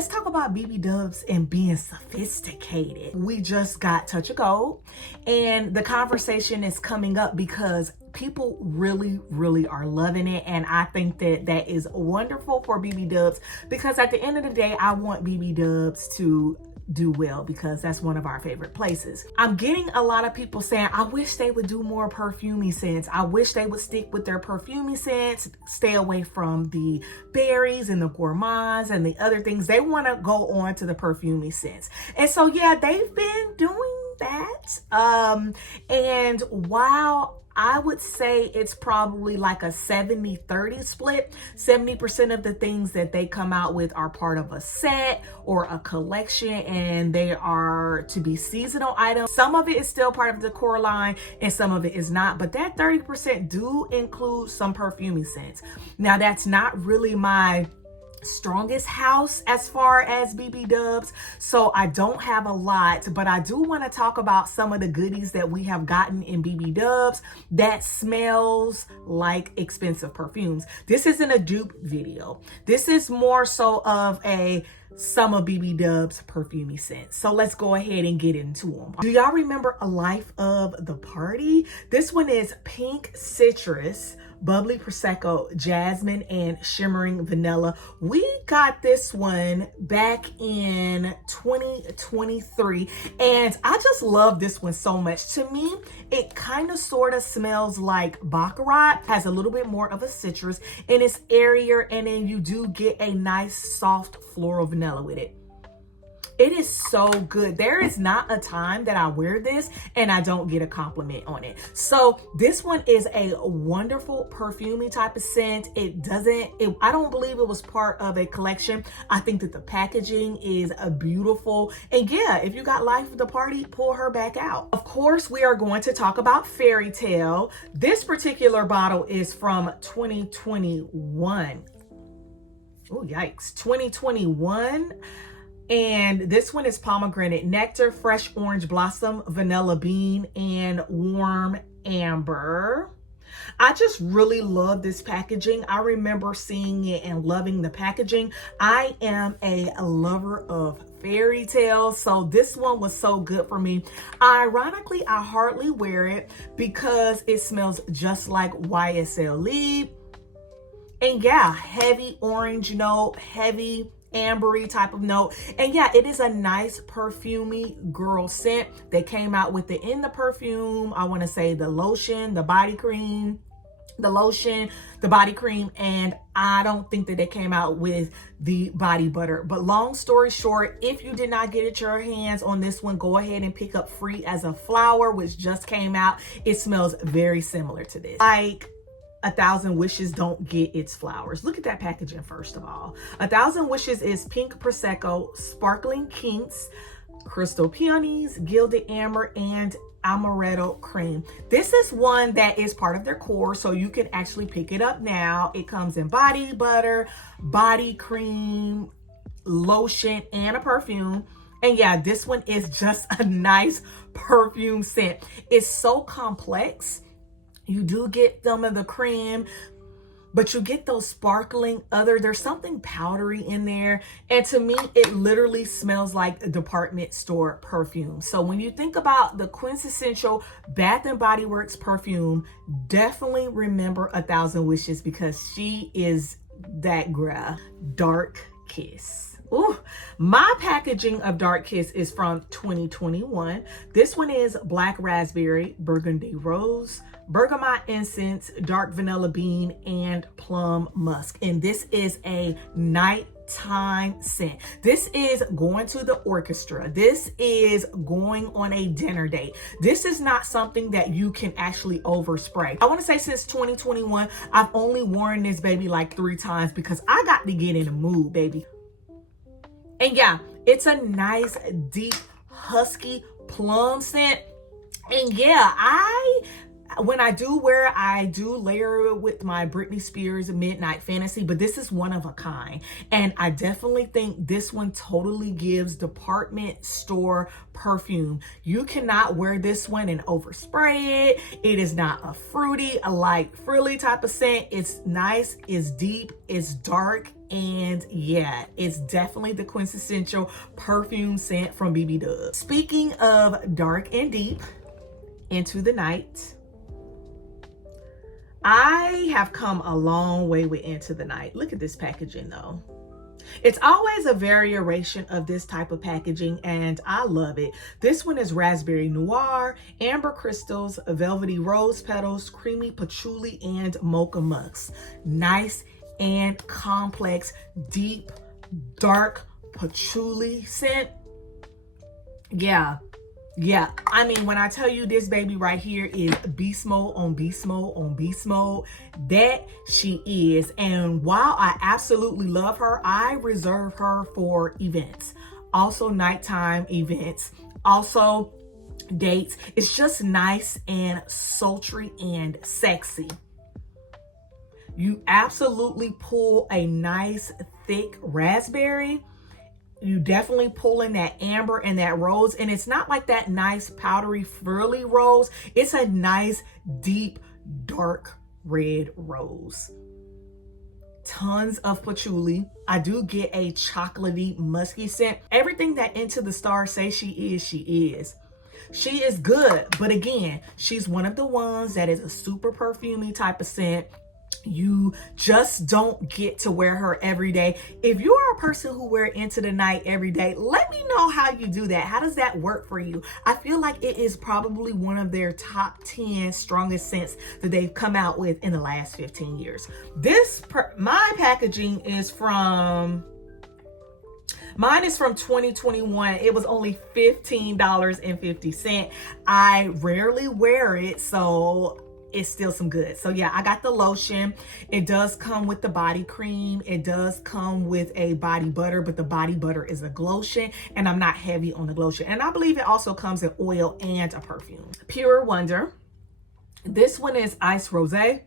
let's talk about BB Dubs and being sophisticated. We just got Touch of Gold, and the conversation is coming up because people really are loving it, and I think that that is wonderful for BB Dubs, because at the end of the day, I want BB Dubs to do well, because that's one of our favorite places. I'm getting a lot of people saying, I wish they would do more perfumey scents. I wish they would stick with their perfumey scents, stay away from the berries and the gourmands and the other things. They want to go on to the perfumey scents. And so, yeah, they've been doing that. And while I would say it's probably like a 70-30 split. 70% of the things that they come out with are part of a set or a collection, and they are to be seasonal items. Some of it is still part of the core line and some of it is not, but that 30% do include some perfumey scents. Now, that's not really my strongest house as far as BB Dubs, so I don't have a lot, but I do want to talk about some of the goodies that we have gotten in BB Dubs that smells like expensive perfumes. This isn't a dupe video. This is more so of a some of BB Dubs perfumey scents. So let's go ahead and get into them. Do y'all remember A Life of the Party? This one is Pink Citrus, Bubbly Prosecco, Jasmine, and Shimmering Vanilla. We got this one back in 2023, and I just love this one so much. To me, it kind of sort of smells like Baccarat, has a little bit more of a citrus, and it's airier, and then you do get a nice soft floral vanilla with it. It is so good. There is not a time that I wear this and I don't get a compliment on it. So this one is a wonderful perfumey type of scent. I don't believe it was part of a collection. I think that the packaging is beautiful. And yeah, if you got Life of the Party, pull her back out. Of course, we are going to talk about Fairy Tale. This particular bottle is from 2021. Oh, yikes. 2021. And this one is pomegranate nectar, fresh orange blossom, vanilla bean, and warm amber. I just really love this packaging. I remember seeing it and loving the packaging. I am a lover of Fairy Tale, so this one was so good for me. Ironically, I hardly wear it because it smells just like YSL Libre. And yeah, heavy orange note, heavy ambery type of note. And yeah, it is a nice perfumey girl scent. They came out with it in the perfume. I want to say the lotion, the body cream, the lotion, the body cream, and I don't think that they came out with the body butter. But long story short, if you did not get your hands on this one, go ahead and pick up Free as a Flower, which just came out. It smells very similar to this. Like A Thousand Wishes don't get its flowers. Look at that packaging first of all. A Thousand Wishes is pink prosecco, sparkling kinks, crystal peonies, gilded amber, and amaretto cream. This is one that is part of their core, so you can actually pick it up now. It comes in body butter, body cream, lotion, and a perfume. And yeah, this one is just a nice perfume scent. It's so complex. You do get some of the cream, but you get those sparkling there's something powdery in there. And to me, it literally smells like a department store perfume. So when you think about the quintessential Bath and Body Works perfume, definitely remember A Thousand Wishes, because she is that girl. Dark Kiss. Ooh, my packaging of Dark Kiss is from 2021. This one is black raspberry, burgundy rose, bergamot incense, dark vanilla bean, and plum musk. And this is a nighttime scent. This is going to the orchestra. This is going on a dinner date. This is not something that you can actually overspray. I want to say since 2021, I've only worn this baby like 3 times because I got to get in the mood, baby. And yeah, it's a nice, deep, husky plum scent. And yeah, when I do wear it, I do layer it with my Britney Spears Midnight Fantasy, but this is one of a kind. And I definitely think this one totally gives department store perfume. You cannot wear this one and overspray it. It is not a fruity, a light frilly type of scent. It's nice, it's deep, it's dark, and yeah, it's definitely the quintessential perfume scent from BBW. Speaking of dark and deep, Into the Night. I have come a long way with Into the Night. Look at this packaging though. It's always a variation of this type of packaging and I love it. This one is raspberry noir, amber crystals, velvety rose petals, creamy patchouli, and mocha musk. Nice and complex, deep, dark patchouli scent. Yeah, I mean, when I tell you this baby right here is beast mode on beast mode on beast mode, that she is. And while I absolutely love her, I reserve her for events. Also nighttime events, also dates. It's just nice and sultry and sexy. You absolutely pull a nice thick raspberry. You definitely pull in that amber and that rose, and it's not like that nice powdery frilly rose. It's a nice deep dark red rose. Tons of patchouli. I do get a chocolatey musky scent. Everything that Into the Stars say she is, she is. She is good, but again, she's one of the ones that is a super perfumey type of scent. You just don't get to wear her every day. If you are a person who wear Into the Night every day, let me know how you do that. How does that work for you? I feel like it is probably one of their top 10 strongest scents that they've come out with in the last 15 years. My packaging is from... Mine is from 2021. It was only $15.50. I rarely wear it, so it's still some good. So yeah, I got the lotion. It does come with the body cream. It does come with a body butter, but the body butter is a glotion, and I'm not heavy on the glotion. And I believe it also comes in oil and a perfume. Pure Wonder. This one is Ice Rosé,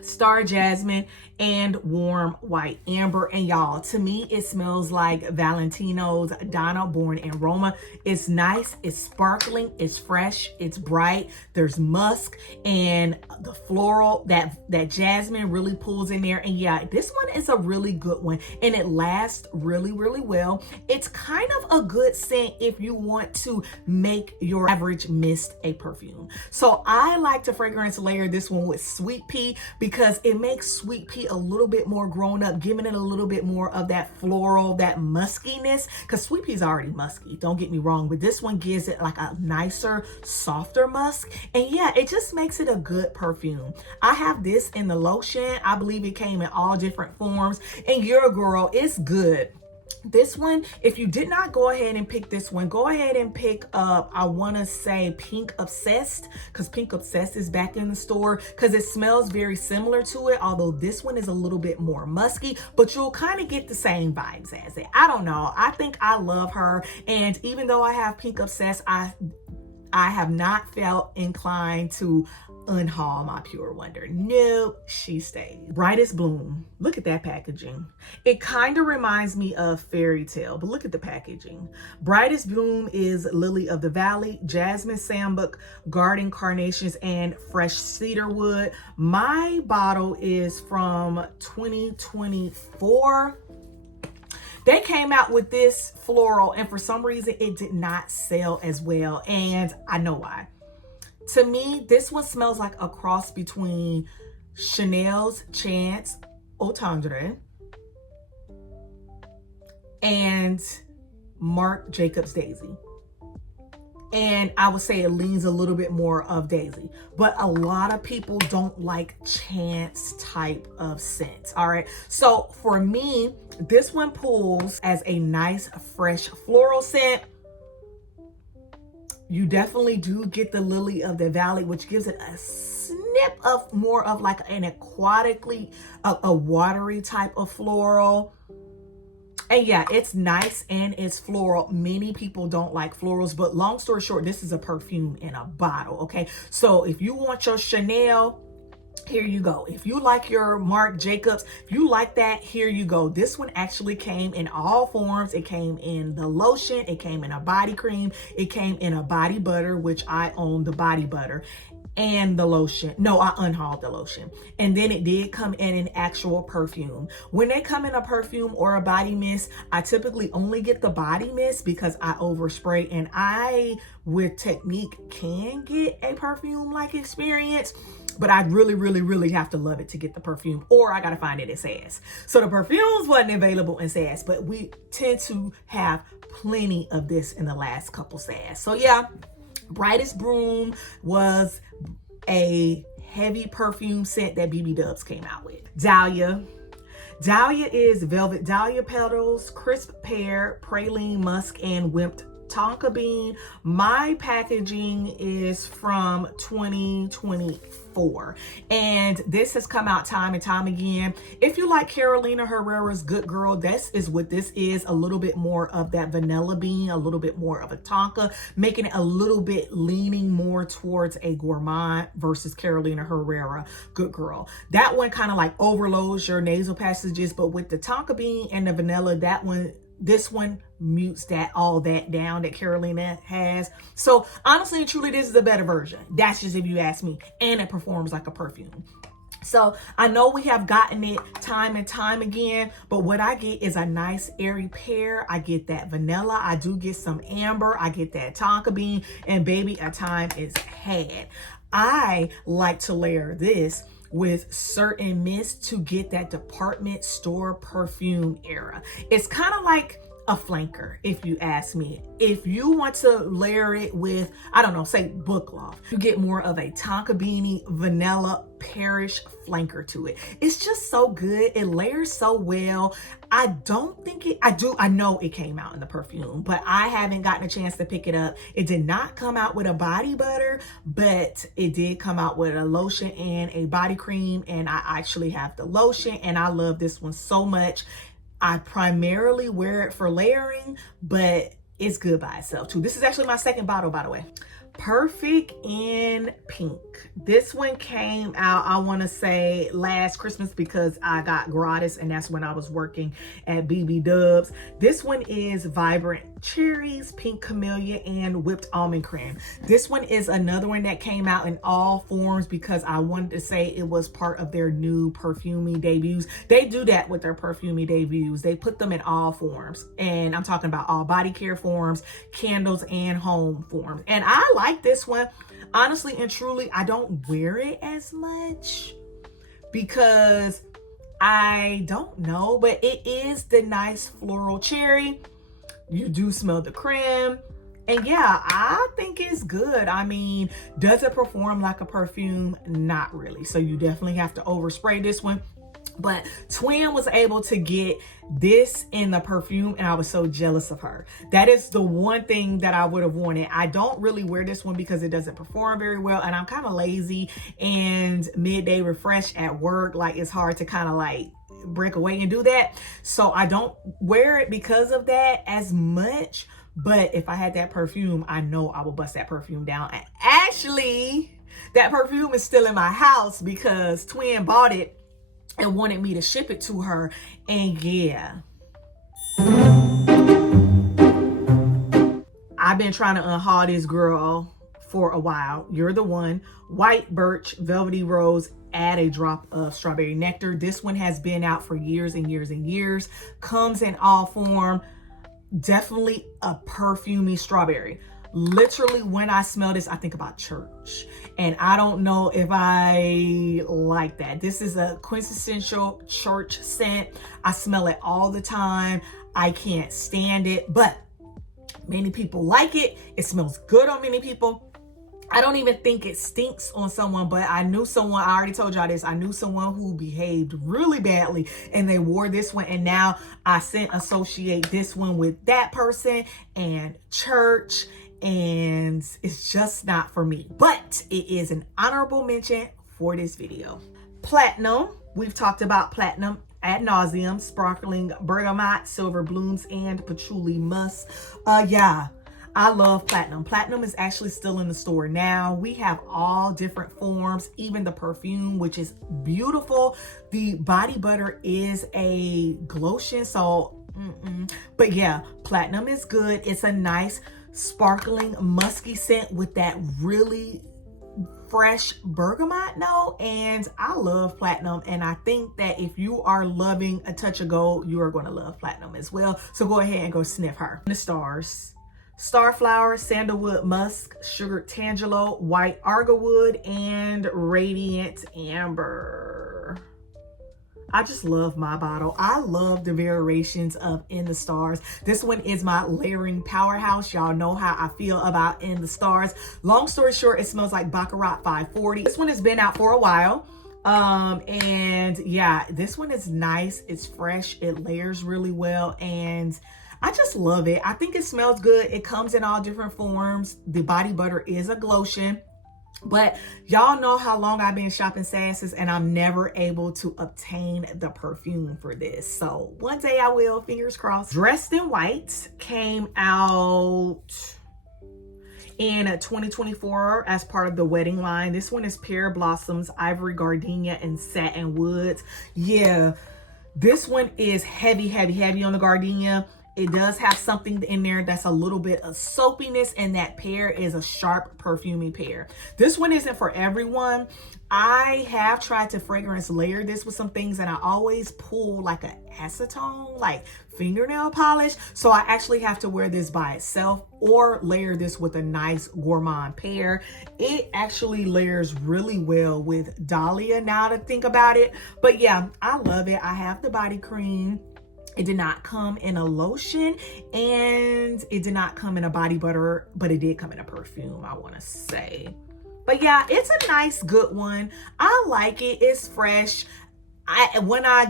Star Jasmine, and Warm White Amber. And y'all, to me, it smells like Valentino's Donna Born in Roma. It's nice, it's sparkling, it's fresh, it's bright. There's musk and the floral, that jasmine really pulls in there. And yeah, this one is a really good one, and it lasts really, really well. It's kind of a good scent if you want to make your average mist a perfume. So I like to fragrance layer this one with Sweet Pea, because it makes Sweet Pea a little bit more grown up, giving it a little bit more of that floral, that muskiness, because Sweet Pea is already musky, don't get me wrong, but this one gives it like a nicer, softer musk. And yeah, it just makes it a good perfume. I have this in the lotion. I believe it came in all different forms, and your girl, it's good. This one, if you did not go ahead and pick this one, go ahead and pick up, I want to say Pink Obsessed, because Pink Obsessed is back in the store, because it smells very similar to it, although this one is a little bit more musky, but you'll kind of get the same vibes as it. I don't know. I think I love her, and even though I have Pink Obsessed, I have not felt inclined to unhaul my Pure Wonder. Nope, she stays. Brightest Bloom. Look at that packaging. It kind of reminds me of Fairy Tale, but look at the packaging. Brightest Bloom is Lily of the Valley, Jasmine Sambuc, Garden Carnations, and Fresh Cedarwood. My bottle is from 2024. They came out with this floral, and for some reason it did not sell as well, and I know why. To me, this one smells like a cross between Chanel's Chance Au Tendre and Marc Jacobs Daisy. And I would say it leans a little bit more of Daisy, but a lot of people don't like Chance type of scents. All right, so for me, this one pulls as a nice fresh floral scent. You definitely do get the Lily of the Valley, which gives it a snip of more of like an aquatically, a watery type of floral. And yeah, it's nice and it's floral. Many people don't like florals, but long story short, this is a perfume in a bottle, okay? So if you want your Chanel, here you go. If you like your Marc Jacobs, if you like that, here you go. This one actually came in all forms. It came in the lotion, it came in a body cream, it came in a body butter, which I own the body butter, and the lotion. No, I unhauled the lotion. And then it did come in an actual perfume. When they come in a perfume or a body mist, I typically only get the body mist because I overspray, and I, with technique, can get a perfume-like experience. But I really have to love it to get the perfume, or I gotta find it in SAS. So the perfumes wasn't available in SAS, but we tend to have plenty of this in the last couple SAS. So yeah, Brightest Broom was a heavy perfume scent that BBW came out with. Dahlia. Dahlia is velvet dahlia petals, crisp pear, praline musk, and wimped tonka bean. My packaging is from 2024, and this has come out time and time again. If you like Carolina Herrera's Good Girl, this is what this is. A little bit more of that vanilla bean, a little bit more of a tonka, making it a little bit leaning more towards a gourmand versus Carolina Herrera Good Girl. That one kind of like overloads your nasal passages, but with the tonka bean and the vanilla, this one mutes all that down that Carolina has. So honestly and truly, this is a better version. That's just if you ask me. And it performs like a perfume. So I know we have gotten it time and time again, but what I get is a nice airy pear. I get that vanilla. I do get some amber. I get that tonka bean. And baby, a time is had. I like to layer this with certain mists to get that department store perfume era. It's kind of like a flanker, if you ask me. If you want to layer it with, I don't know, say book loft, you get more of a tonka beanie, vanilla, pearish flanker to it. It's just so good. It layers so well. I know it came out in the perfume, but I haven't gotten a chance to pick it up. It did not come out with a body butter, but it did come out with a lotion and a body cream, and I actually have the lotion, and I love this one so much. I primarily wear it for layering, but it's good by itself too. This is actually my second bottle, by the way. Perfect in Pink. This one came out, I want to say last Christmas, because I got gratis, and that's when I was working at BBW. This one is vibrant cherries, pink camellia, and whipped almond cream. This one is another one that came out in all forms because I wanted to say it was part of their new perfumey debuts. They do that with their perfumey debuts. They put them in all forms, and I'm talking about all body care forms, candles, and home forms. And I like this one. Honestly and truly, I don't wear it as much because I don't know, but it is the nice floral cherry. You do smell the creme. And yeah, I think it's good. I mean, does it perform like a perfume? Not really. So you definitely have to overspray this one. But Twin was able to get this in the perfume, and I was so jealous of her. That is the one thing that I would have wanted. I don't really wear this one because it doesn't perform very well, and I'm kind of lazy, and midday refresh at work, like it's hard to kind of like break away and do that. So I don't wear it because of that as much. But if I had that perfume, I know I will bust that perfume down. And actually, that perfume is still in my house because Twin bought it and wanted me to ship it to her. And yeah, I've been trying to unhaul this girl for a while. You're the One. White birch, velvety rose, add a drop of strawberry nectar. This one has been out for years and years and years. Comes in all form. Definitely a perfumey strawberry. Literally, when I smell this, I think about church. And I don't know if I like that. This is a quintessential church scent. I smell it all the time. I can't stand it, but many people like it. It smells good on many people. I don't even think it stinks on someone, but I knew someone, I already told y'all this, I knew someone who behaved really badly and they wore this one, and now I associate this one with that person and church, and it's just not for me. But it is an honorable mention for this video. Platinum, we've talked about Platinum ad nauseum, sparkling bergamot, silver blooms, and patchouli musk. Yeah, I love Platinum. Platinum is actually still in the store now. We have all different forms, even the perfume, which is beautiful. The body butter is a glotion, so but yeah, Platinum is good. It's a nice sparkling musky scent with that really fresh bergamot note, and I love Platinum, and I think that if you are loving a touch of gold, you are going to love Platinum as well. So go ahead and go sniff her. The stars: Starflower, Sandalwood Musk, Sugared Tangelo, White Argowood, and Radiant Amber. I just love my bottle. I love the variations of In the Stars. This one is my layering powerhouse. Y'all know how I feel about In the Stars. Long story short, it smells like Baccarat 540. This one has been out for a while. And yeah, this one is nice. It's fresh. It layers really well. And I just love it. I think it smells good. It comes in all different forms. The body butter is a glotion. But y'all know how long I've been shopping Sasses, and I'm never able to obtain the perfume for this. So one day I will, fingers crossed. Dressed in White came out in 2024 as part of the wedding line. This one is Pear Blossoms, Ivory Gardenia, and Satin Woods. Yeah, this one is heavy on the gardenia. It does have something in there that's a little bit of soapiness, and that pear is a sharp, perfumey pear. This one isn't for everyone. I have tried to fragrance layer this with some things, and I always pull like an acetone, like fingernail polish. So I actually have to wear this by itself or layer this with a nice gourmand pear. It actually layers really well with Dahlia, now to think about it. But yeah, I love it. I have the body cream. It did not come in a lotion, and it did not come in a body butter, but it did come in a perfume, I want to say. But yeah, it's a nice, good one. I like it. It's fresh. When I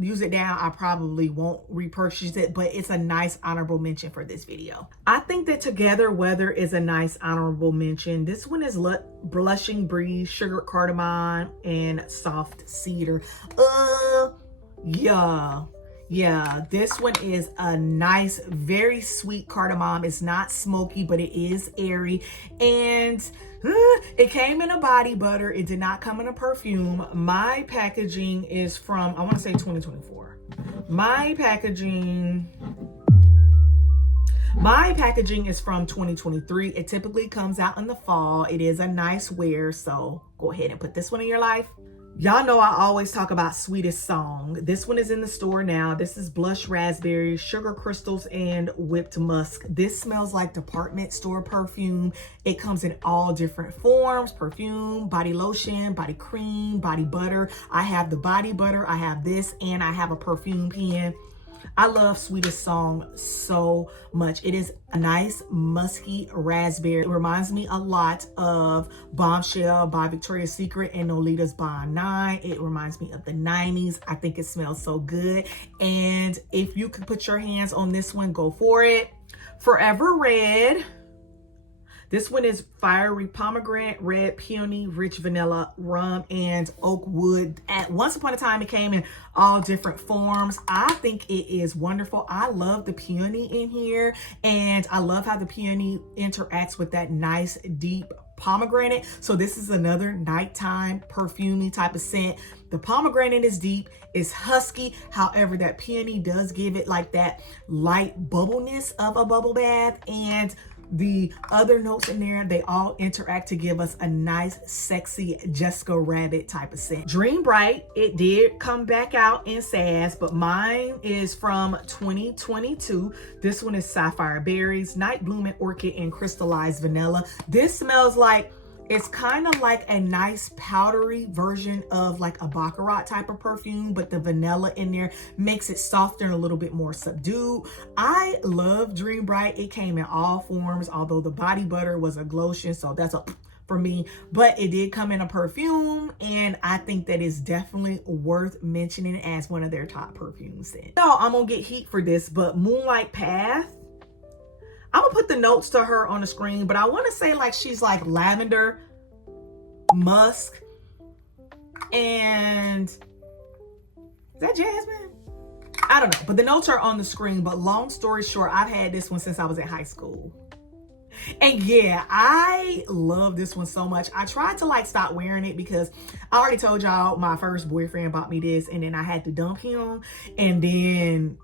use it down, I probably won't repurchase it, but it's a nice honorable mention for this video. I think that Together Weather is a nice honorable mention. This one is Blushing Breeze, Sugar Cardamom, and Soft Cedar. Yeah, this one is a nice, very sweet cardamom. It's not smoky, but it is airy, and it came in a body butter. It did not come in a perfume. My packaging is from, I want to say 2024. My packaging is from 2023. It typically comes out in the fall. It is a nice wear, so go ahead and put this one in your life. Y'all know I always talk about Sweetest Song. This one is in the store now. This is Blush Raspberry, Sugar Crystals, and Whipped Musk. This smells like department store perfume. It comes in all different forms: perfume, body lotion, body cream, body butter. I have the body butter, I have this, and I have a perfume pen. I love Sweetest Song so much. It is a nice musky raspberry. It reminds me a lot of Bombshell by Victoria's Secret and Nolita's Bond 9. It reminds me of the 90s. I think it smells so good. And if you could put your hands on this one, go for it. Forever Red. This one is Fiery Pomegranate, Red Peony, Rich Vanilla, Rum, and Oak Wood. Once upon a time, it came in all different forms. I think it is wonderful. I love the peony in here, and I love how the peony interacts with that nice, deep pomegranate. So this is another nighttime perfumey type of scent. The pomegranate is deep, it's husky. However, that peony does give it like that light bubbleness of a bubble bath, and the other notes in there, they all interact to give us a nice, sexy Jessica Rabbit type of scent. Dream Bright, it did come back out in Sass, but mine is from 2022. This one is Sapphire Berries, Night Blooming Orchid, and Crystallized Vanilla. This smells like, it's kind of like a nice powdery version of like a Baccarat type of perfume, but the vanilla in there makes it softer and a little bit more subdued. I love Dream Bright. It came in all forms, although the body butter was a glotion, so that's a for me, but it did come in a perfume, and I think that is definitely worth mentioning as one of their top perfumes. So I'm gonna get heat for this, but Moonlight Path, I'm gonna put the notes to her on the screen, but I want to say like she's like lavender, musk, and Is that jasmine? I don't know, but the notes are on the screen. But long story short, I've had this one since I was in high school. And yeah, I love this one so much. I tried to like stop wearing it because I already told y'all my first boyfriend bought me this and then I had to dump him. And then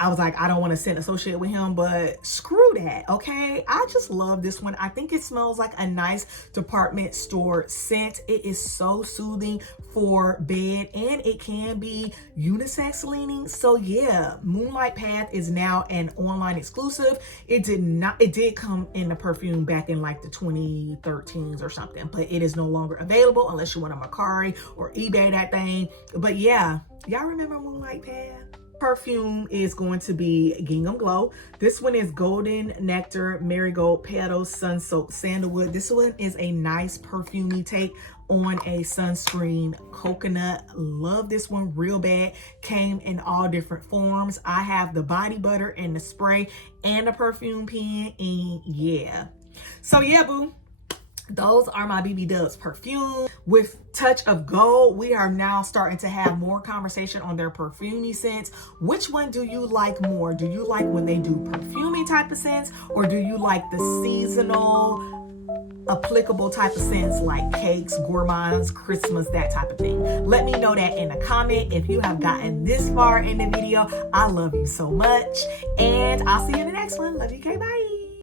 I was like, I don't want to sit associated with him, but screw that, okay? I just love this one. I think it smells like a nice department store scent. It is so soothing for bed and it can be unisex leaning. So yeah, Moonlight Path is now an online exclusive. It did come in the perfume back in like the 2013s or something, but it is no longer available unless you want to Mercari or eBay that thing. But yeah, y'all remember Moonlight Path? Perfume is going to be Gingham Glow. This one is Golden Nectar, Marigold Petals, Sun Soaked Sandalwood. This one is a nice perfumey take on a sunscreen coconut. Love this one real bad. Came in all different forms. I have the body butter and the spray and the perfume pen, and yeah. So yeah, boo. Those are my BBW's perfume. With touch of gold, we are now starting to have more conversation on their perfumey scents. Which one do you like more? Do you like when they do perfumey type of scents, or do you like the seasonal, applicable type of scents like cakes, gourmands, Christmas, that type of thing? Let me know that in a comment. If you have gotten this far in the video, I love you so much. And I'll see you in the next one. Love you, K. Bye.